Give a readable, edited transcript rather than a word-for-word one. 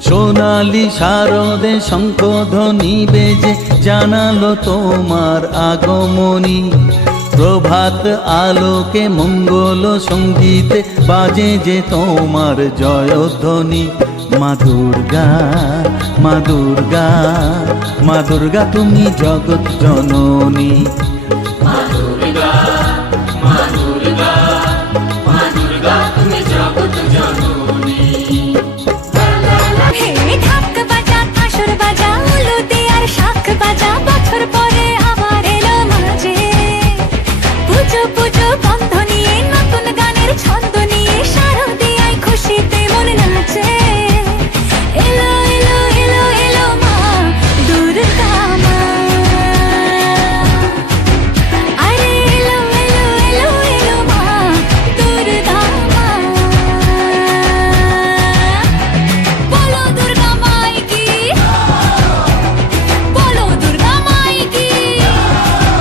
সোনালি শারদে শঙ্খধ্বনি বেজে জানালো তোমার আগমনী। প্রভাত আলোকে মঙ্গল সঙ্গীতে বাজে যে তোমার জয়ধ্বনি। মা দুর্গা, মা দুর্গা, মা দুর্গা তুমি জগৎ জননী।